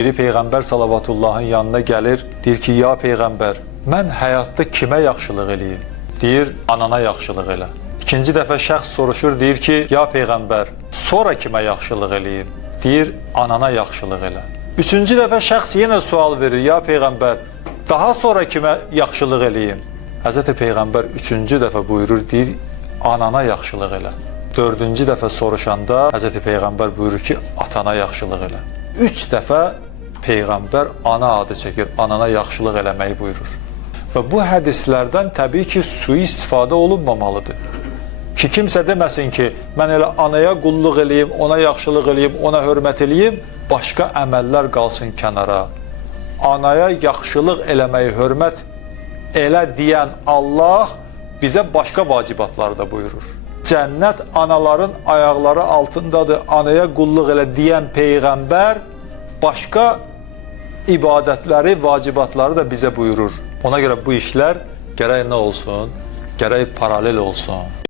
Biri Peyğəmbər salavatullahın yanına gəlir, deyir ki, ya Peyğəmbər, mən həyatda kimə yaxşılıq eləyim? Deyir, anana yaxşılıq elə. İkinci dəfə şəxs soruşur, deyir ki, ya Peyğəmbər, sonra kimə yaxşılıq eləyim? Deyir, anana yaxşılıq elə. Üçüncü dəfə şəxs yenə sual verir, ya Peyğəmbər, daha sonra kimə yaxşılıq eləyim? Həzrəti Peyğəmbər üçüncü dəfə buyurur, deyir, anana yaxşılıq elə. Dördüncü dəfə soruşanda Həzrəti Peyğəmbər buyurur ki, atana yaxşılıq elə. Üç dəfə Peyğəmbər ana adı çəkir, anana yaxşılıq eləməyi buyurur. Və bu hədislərdən təbii ki, sui-istifadə olunmamalıdır. Ki, kimsə deməsin ki, mən elə anaya qulluq eləyim, ona yaxşılıq eləyim, ona hörmət eləyim, başqa əməllər qalsın kənara. Anaya yaxşılıq eləməyi hörmət elə deyən Allah bizə başqa vacibatları da buyurur. Cənnət anaların ayaqları altındadır, anaya qulluq elə deyən Peyğəmbər başqa ibadətləri, vacibatları da bizə buyurur. Ona görə bu işlər gərək nə olsun? Gərək paralel olsun.